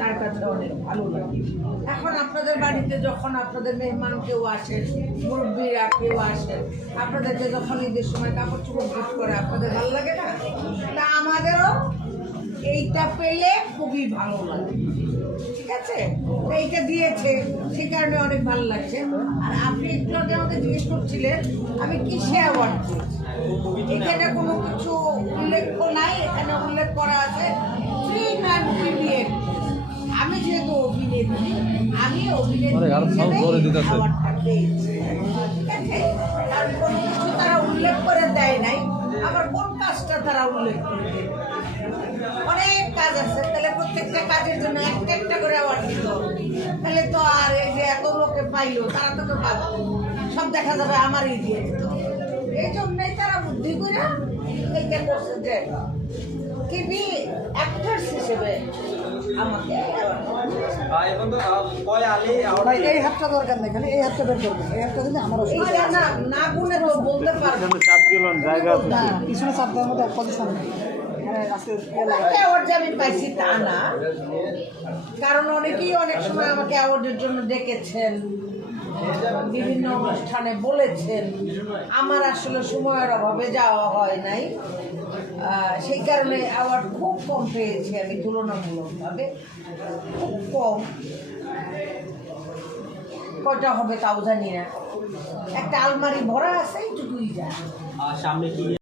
তার কাছে অনেক ভালো লাগে। এখন আপনাদের বাড়িতে যখন আপনাদের মেহমান কেউ আসেন, মুরব্বীরা কেউ আসেন, আপনাদেরকে যখন ঈদের সময় কাপড় চোপড় গিফট করে আপনাদের ভালো লাগে না? তা আমাদেরও এইটা পেলে খুবই ভালো লাগে। ঠিক আছে, এইটা দিয়েছে সে কারণে অনেক ভালো লাগছে। আর আপনি একটু আগে আমাকে জিজ্ঞেস করছিলেন আমি কিসে অ্যাওয়ার্ড দিয়েছি। এখানে কোনো কিছু উল্লেখ নাই, এখানে উল্লেখ করা আছে ফিল্ম অ্যান্ড পিভিএন। আমি যেহেতু অভিনেত্রী, আমি অভিনেত্রী অ্যাওয়ার্ডটা পেয়েছি। ঠিক আছে, কারণ কোনো কিছু তারা উল্লেখ করে দেয় নাই, আবার কোন কাজটা তারা উল্লেখ করে দেয়। অনেক কাজ আছে, তাহলে প্রত্যেকটা কাজের জন্য একটা একটা করে অ্যাওয়ার্ড দিত, তাহলে তো আর এই যে এত লোকে পাইলো তারা তো কেউ পাবে, সব দেখা যাবে আমারই দিয়ে দিত। এই জন্যই তারা বুদ্ধি করে এইটা করছে যে টিভি অ্যাক্টরস হিসেবে আমাকে এই হাতটা দরকার নেই, খালি এই হাতটা বের করবেন। এই হাতটা দিলে আমার এইটা না গুনে তো বলতে পারবো না, পিছনে চাপ দেওয়ার মধ্যে এক পজিশন নেই। অ্যাওয়ার্ড যে আমি পাইছি তা না, কারণ অনেকেই অনেক সময় আমাকে অ্যাওয়ার্ডের জন্য ডেকেছেন, বিভিন্ন অনুষ্ঠানে বলেছেন, আমার আসলে সময়ের অভাবে যাওয়া হয় নাই। সেই কারণে অ্যাওয়ার্ড খুব কম পেয়েছি আমি, তুলনামূলকভাবে খুব কম। কয়টা হবে তাও জানি না, একটা আলমারি ভরা আছে এইটুকুই যায়।